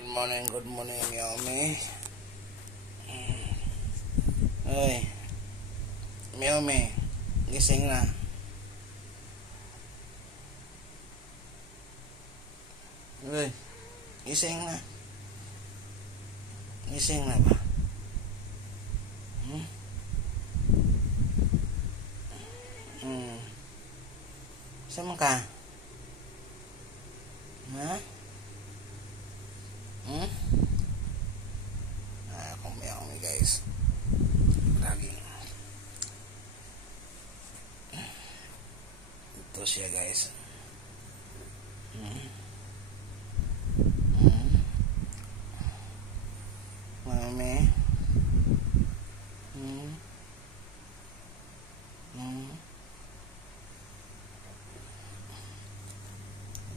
Good morning, Miomi. Ay, Miomi, gising na. Ay, gising na. Gising na ba? Saan ka? Ha? Kung Miomi guys. Lagi. Ito siya guys. Mami.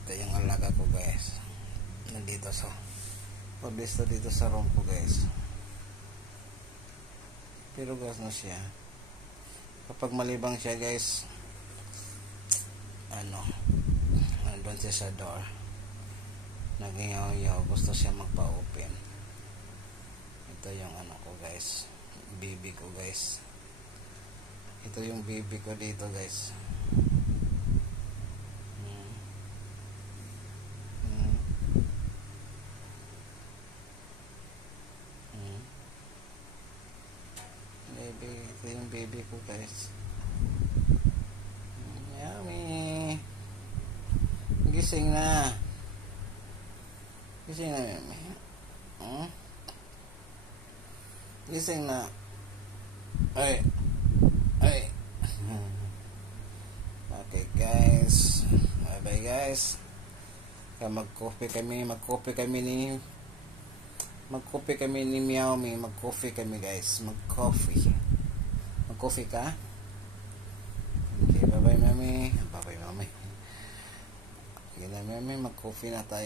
Ito yung alaga ko guys. Nandito sa pablisto dito sa room ko guys. Pero guys na siya. Kapag malibang siya guys, nandun siya sa door. Nagingaw-yaw. Gusto siya magpa-open. Ito yung ko guys. Baby ko guys. Ito yung baby ko dito guys. Ito yung baby ko guys. Yummy. Gising na. Gising na Mimi. Gising na. Ay. Okay guys. Bye bye guys. Mag-coffee kami ni Miomi. Mag-coffee kami guys. Mag-coffee ka? Okay, bye bye Mami. Bye bye Mami. Okay na Mami, mag-coffee na tayo.